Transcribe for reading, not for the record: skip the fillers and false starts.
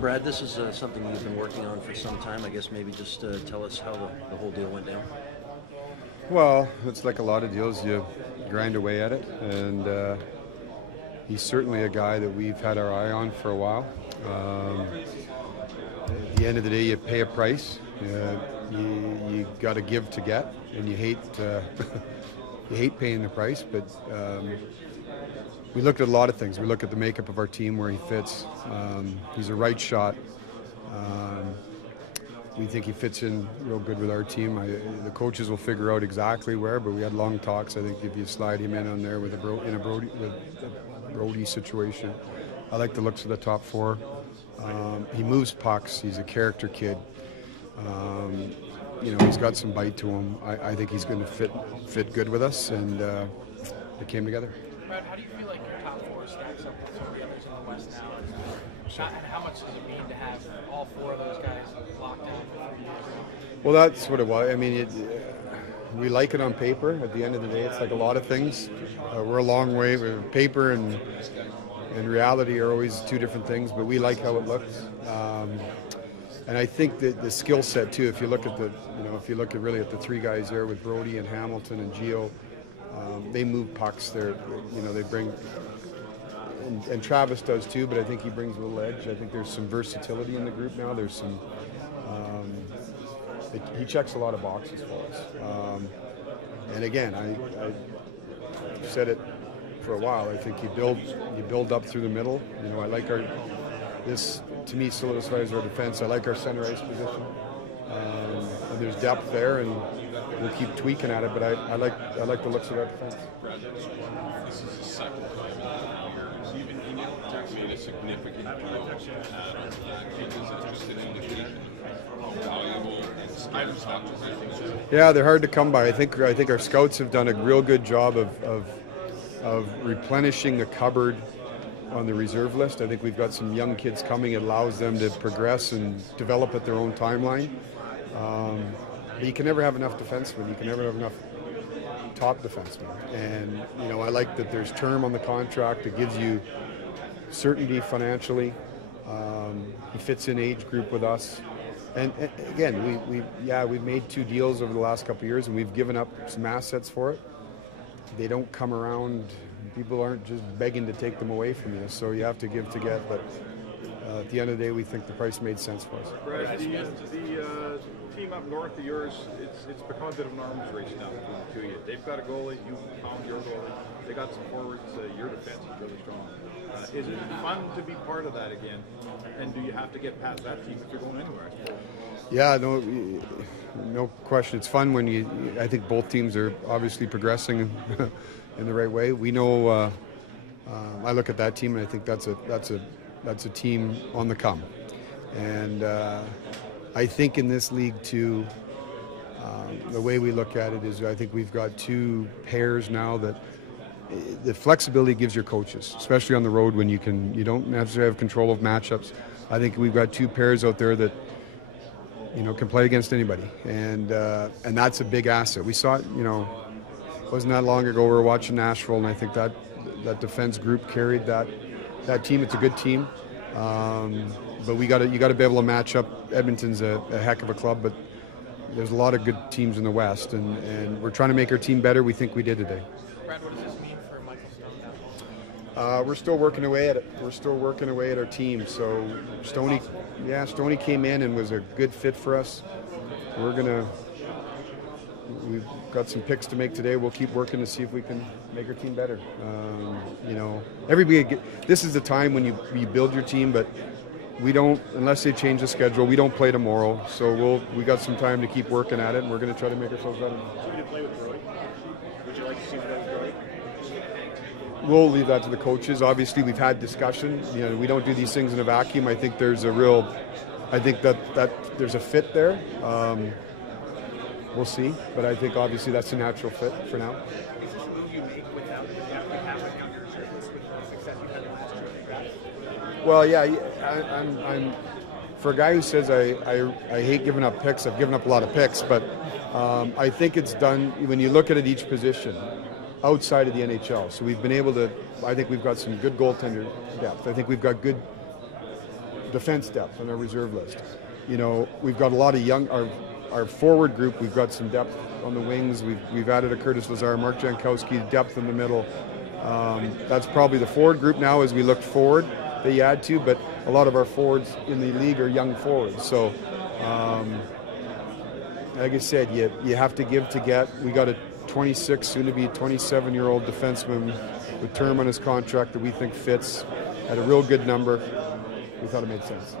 Brad, this is something you've been working on for some time. I guess maybe just tell us how the whole deal went down. Well, it's like a lot of deals. You grind away at it, and he's certainly a guy that we've had our eye on for a while. At the end of the day, you pay a price. You got to give to get, and you hate you hate paying the price. But we looked at a lot of things. We look at the makeup of our team, where he fits. He's a right shot. We think he fits in real good with our team. The coaches will figure out exactly where, but we had long talks. I think if you slide him in on there with a Brody situation, I like the looks of the top four. He moves pucks. He's a character kid. He's got some bite to him. I think he's going to fit good with us, and it came together. Brad, how do you feel like your top four stacks up with some of the others in the West now? And how much does it mean to have all four of those guys locked down for 3 years? Well, that's what it was. I mean, we like it on paper. At the end of the day, it's like a lot of things. We're a long way. Paper and reality are always two different things, but we like how it looks. And I think that the skill set too. If you look at really at the three guys there with Brody and Hamilton and Gio, they move pucks. They bring. And Travis does too, but I think he brings a little edge. I think there's some versatility in the group now. There's some. He checks a lot of boxes for us. And again, I said it for a while. I think you build up through the middle. I like this to me solidifies our defense. I like our center ice position. And there's depth there, and we'll keep tweaking at it. But I like the looks of our defense. This is the second time you've emailed me a significant changes that just an indication of how valuable and scary stuff is. Yeah, they're hard to come by. I think our scouts have done a real good job of replenishing the cupboard on the reserve list. I think we've got some young kids coming. It allows them to progress and develop at their own timeline. But you can never have enough defensemen. You can never have enough top defensemen. And I like that there's term on the contract that gives you certainty financially. He fits in age group with us. And again, we've made 2 deals over the last couple of years, and we've given up some assets for it. They don't come around. People aren't just begging to take them away from you, so you have to give to get. But at the end of the day, we think the price made sense for us. Brad, the team up north of yours, it's become a bit of an arms race now between the two of you. They've got a goalie, you found your goalie. They got some forwards. Your defense is really strong. Is it fun to be part of that again? And do you have to get past that team if you're going anywhere? Yeah, no question. It's fun when I think both teams are obviously progressing in the right way. We know. I look at that team and I think that's a team on the come. And I think in this league too, the way we look at it is I think we've got 2 pairs now that the flexibility gives your coaches, especially on the road when you don't necessarily have control of matchups. I think we've got 2 pairs out there that can play against anybody, and that's a big asset. We saw it, wasn't that long ago. We were watching Nashville, and I think that defense group carried that team. It's a good team, but you got to be able to match up. Edmonton's a heck of a club, but there's a lot of good teams in the West, and we're trying to make our team better. We think we did today. Brad, what does this mean for Michael Stone now? We're still working away at it. We're still working away at our team. So Stoney came in and was a good fit for us. We've got some picks to make today. We'll keep working to see if we can make our team better. This is the time when you build your team, but we don't, unless they change the schedule, we don't play tomorrow. So we got some time to keep working at it, and we're going to try to make ourselves better. So you play with Roy? Would you like to see him play with Roy? We'll leave that to the coaches. Obviously, we've had discussion. We don't do these things in a vacuum. I think there's that there's a fit there. We'll see, but I think obviously that's a natural fit for now. Is this a move you make without having a younger reservist with the success you had last year? Well, yeah, I'm for a guy who says I hate giving up picks. I've given up a lot of picks, but I think it's done when you look at it each position outside of the NHL. So we've been able to. I think we've got some good goaltender depth. I think we've got good defense depth on our reserve list. You know, we've got a lot of young. Our forward group, we've got some depth on the wings. We've added a Curtis Lazar, Mark Jankowski, depth in the middle. That's probably the forward group now as we look forward that you add to, but a lot of our forwards in the league are young forwards. So, like I said, you have to give to get. We got a 26, soon to be 27-year-old defenseman with term on his contract that we think fits at a real good number. We thought it made sense.